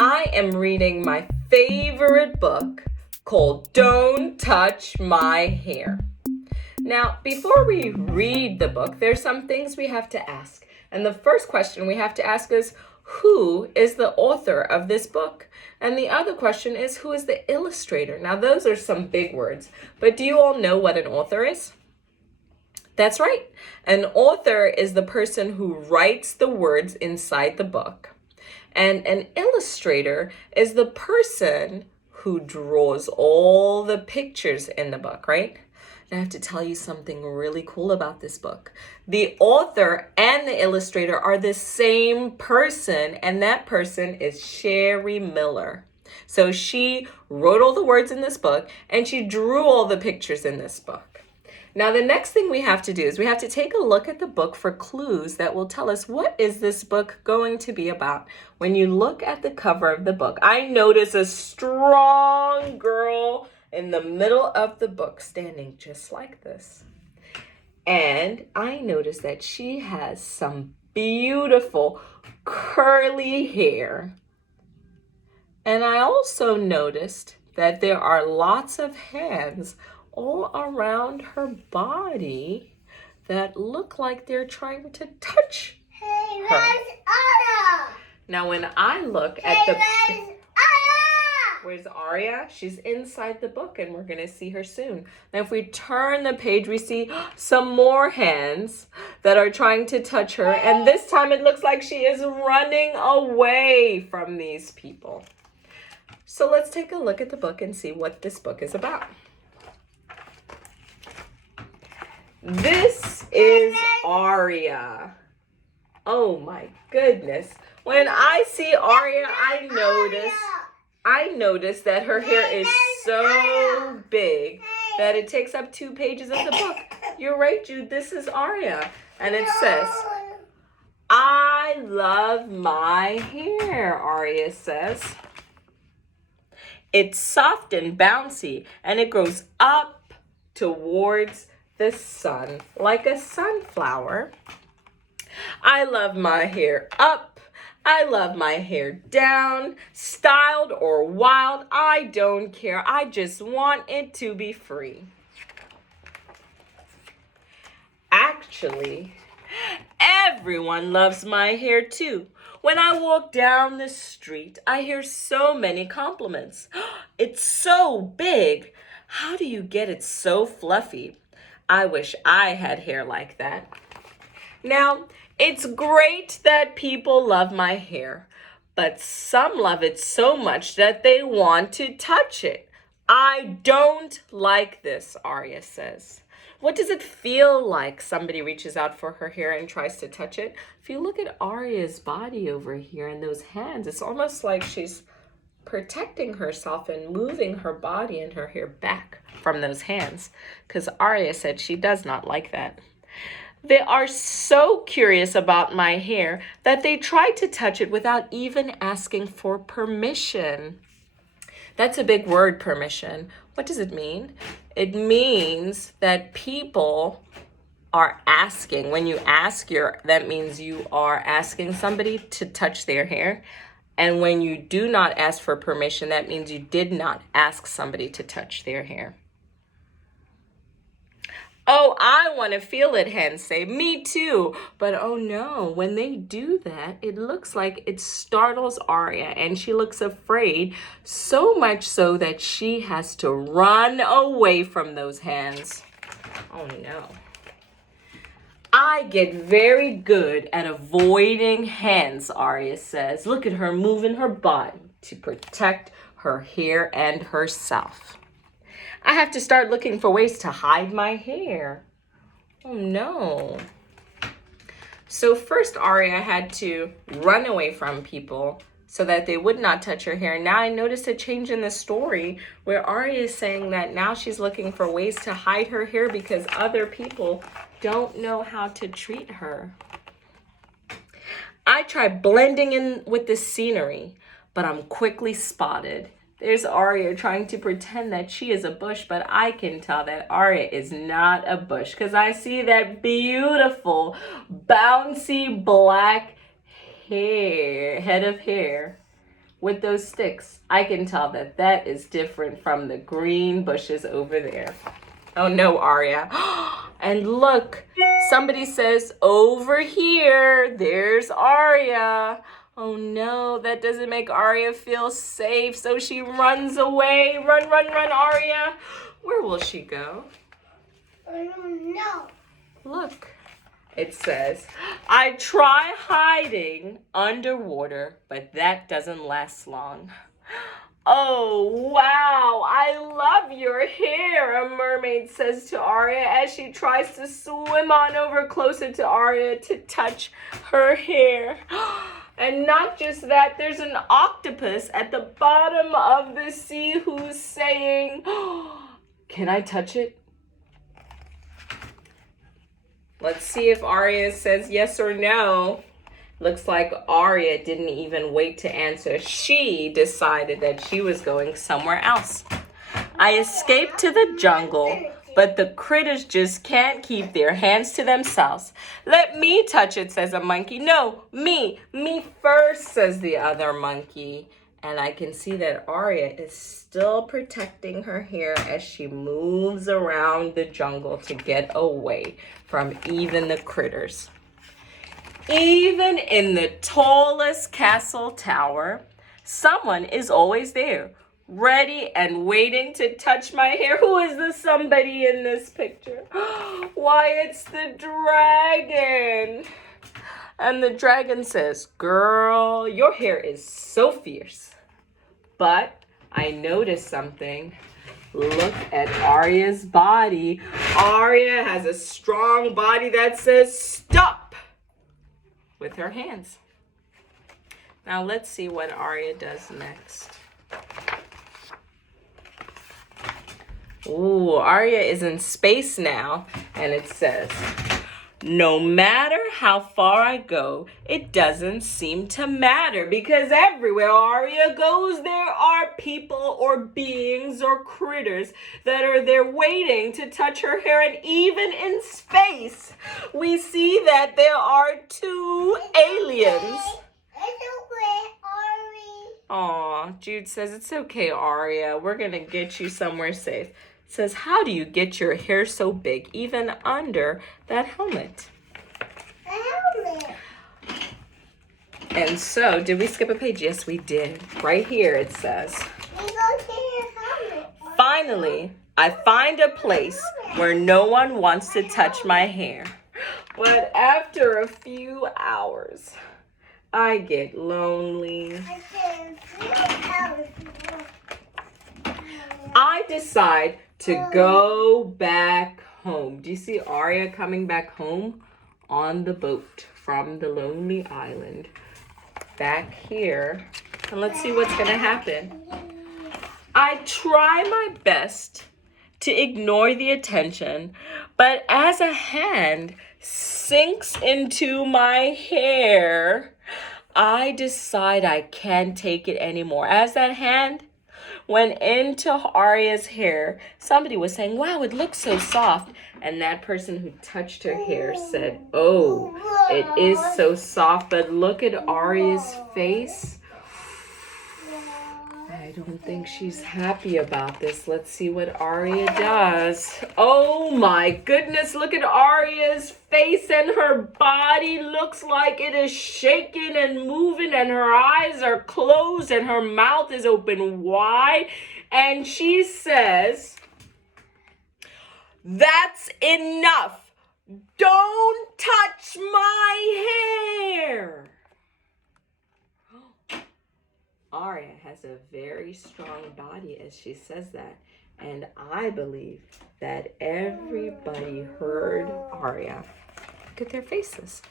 I am reading my favorite book called Don't Touch My Hair. Now, before we read the book, there's some things we have to ask. And the first question we have to ask is, who is the author of this book? And the other question is, who is the illustrator? Now, those are some big words, but do you all know what an author is? That's right. An author is the person who writes the words inside the book. And an illustrator is the person who draws all the pictures in the book, right? And I have to tell you something really cool about this book. The author and the illustrator are the same person, and that person is Sharee Miller. So she wrote all the words in this book, and she drew all the pictures in this book. Now, the next thing we have to do is we have to take a look at the book for clues that will tell us what is this book going to be about. When you look at the cover of the book, I notice a strong girl in the middle of the book standing just like this. And I notice that she has some beautiful curly hair. And I also noticed that there are lots of hands all around her body that look like they're trying to touch Hey, her. where's Anna? Now, when I look at the... Where's Anna? Where's Aria? She's inside the book, and we're going to see her soon. Now, if we turn the page, we see some more hands that are trying to touch her, and this time it looks like she is running away from these people. So let's take a look at the book and see what this book is about. This is Aria. Oh my goodness. When I see Aria, I notice that her hair is so big that it takes up 2 pages of the book. You're right, Jude. This is Aria. And it says, I love my hair, Aria says. It's soft and bouncy, and it grows up towards the sun, like a sunflower. I love my hair up. I love my hair down, styled or wild. I don't care. I just want it to be free. Actually, everyone loves my hair too. When I walk down the street, I hear so many compliments. It's so big. How do you get it so fluffy? I wish I had hair like that. Now, it's great that people love my hair, but some love it so much that they want to touch it. I don't like this, Aria says. What does it feel like somebody reaches out for her hair and tries to touch it? If you look at Aria's body over here and those hands, it's almost like she's protecting herself and moving her body and her hair back from those hands, because Aria said she does not like that. They are so curious about my hair that they try to touch it without even asking for permission. That's a big word, permission. What does it mean? It means that people are asking. When you ask, that means you are asking somebody to touch their hair. And when you do not ask for permission, that means you did not ask somebody to touch their hair. Oh, I want to feel it, hens say. Me too. But oh no, when they do that, it looks like it startles Aria and she looks afraid, so much so that she has to run away from those hands. Oh no. I get very good at avoiding hands, Aria says. Look at her moving her body to protect her hair and herself. I have to start looking for ways to hide my hair. Oh no. So first Aria had to run away from people so that they would not touch her hair. Now I noticed a change in the story where Aria is saying that now she's looking for ways to hide her hair because other people don't know how to treat her. I try blending in with the scenery, but I'm quickly spotted. There's Aria trying to pretend that she is a bush, but I can tell that Aria is not a bush because I see that beautiful, bouncy black hair, head of hair with those sticks. I can tell that that is different from the green bushes over there. Oh no, Aria. And look, somebody says, over here, there's Aria. Oh no, that doesn't make Aria feel safe, so she runs away. Run, run, run, Aria. Where will she go? I don't know. Look, it says, I try hiding underwater, but that doesn't last long. Oh, wow, I love your hair, a mermaid says to Aria as she tries to swim on over closer to Aria to touch her hair. And not just that, there's an octopus at the bottom of the sea who's saying, can I touch it? Let's see if Aria says yes or no. Looks like Aria didn't even wait to answer. She decided that she was going somewhere else. I escaped to the jungle, but the critters just can't keep their hands to themselves. Let me touch it, says a monkey. No, me first, says the other monkey. And I can see that Aria is still protecting her hair as she moves around the jungle to get away from even the critters. Even in the tallest castle tower, someone is always there, ready and waiting to touch my hair. Who is the somebody in this picture? Why, it's the dragon. And the dragon says, girl, your hair is so fierce. But I noticed something. Look at Aria's body. Aria has a strong body that says stop with her hands. Now let's see what Aria does next. Ooh, Aria is in space now, and it says, no matter how far I go, it doesn't seem to matter, because everywhere Aria goes, there are people or beings or critters that are there waiting to touch her hair. And even in space, we see that there are two aliens. It's okay, Ari. Aw, Jude says, it's okay, Aria. We're going to get you somewhere safe. Says, how do you get your hair so big, even under that helmet? A helmet. And so, did we skip a page? Yes, we did. Right here it says, We go get a helmet. finally, I find a place where no one wants to touch my hair. But after a few hours, I get lonely. I said, helmet. I decide to go back home. Do you see Aria coming back home on the boat from the lonely island? Back here. And let's see what's going to happen. I try my best to ignore the attention, but as a hand sinks into my hair, I decide I can't take it anymore. As that hand went into Aria's hair, somebody was saying, wow, it looks so soft. And that person who touched her hair said, oh, it is so soft, but look at Aria's face. I don't think she's happy about this. Let's see what Aria does. Oh my goodness, look at Aria's face, and her body looks like it is shaking and moving, and her eyes are closed and her mouth is open wide. And she says, that's enough. Don't touch my hair. Aria has a very strong body as she says that. And I believe that everybody heard Aria. Look at their faces.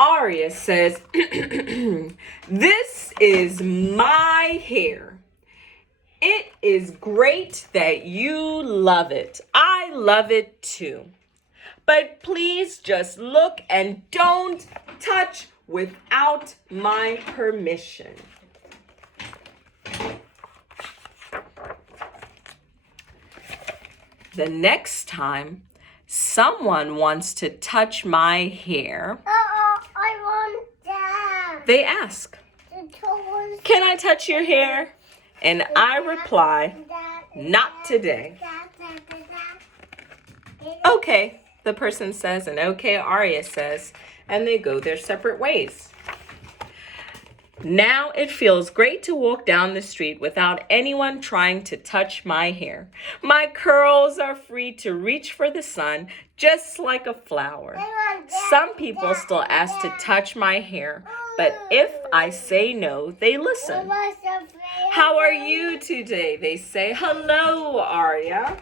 Aria says, this is my hair. It is great that you love it. I love it too. But please just look and don't touch without my permission. The next time someone wants to touch my hair, I want that. they ask, "Can I touch your hair?" And I reply, "Not today." "Okay," the person says, and "okay," Aria says, and they go their separate ways. Now it feels great to walk down the street without anyone trying to touch my hair. My curls are free to reach for the sun, just like a flower. Some people still ask to touch my hair, but if I say no, they listen. "How are you today?" they say. "Hello, Aria."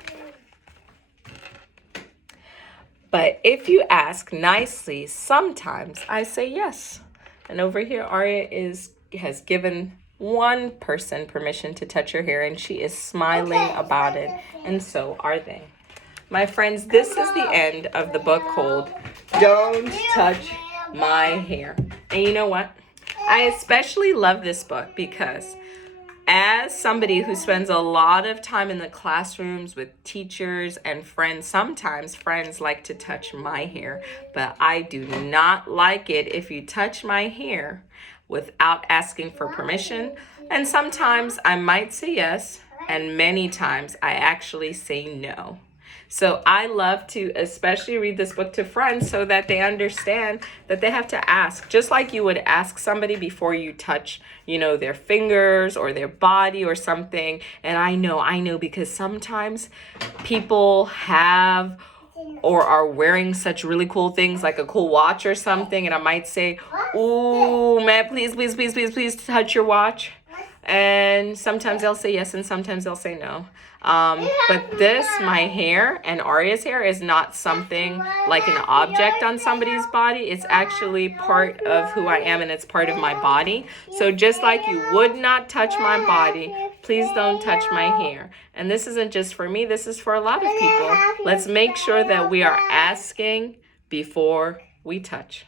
But if you ask nicely, sometimes I say yes. And over here, Aria has given one person permission to touch her hair, and she is smiling about it, and so are they. My friends, this is the end of the book called Don't Touch My Hair. And you know what? I especially love this book because as somebody who spends a lot of time in the classrooms with teachers and friends, sometimes friends like to touch my hair, but I do not like it if you touch my hair without asking for permission. And sometimes I might say yes, and many times I actually say no. So I love to especially read this book to friends so that they understand that they have to ask, just like you would ask somebody before you touch, their fingers or their body or something. And I know because sometimes people have or are wearing such really cool things like a cool watch or something. And I might say, "Ooh, man, please touch your watch." And sometimes they'll say yes and sometimes they'll say no. But my hair and Aria's hair is not something like an object on somebody's body. It's actually part of who I am and it's part of my body. So just like you would not touch my body, please don't touch my hair. And this isn't just for me, this is for a lot of people. Let's make sure that we are asking before we touch.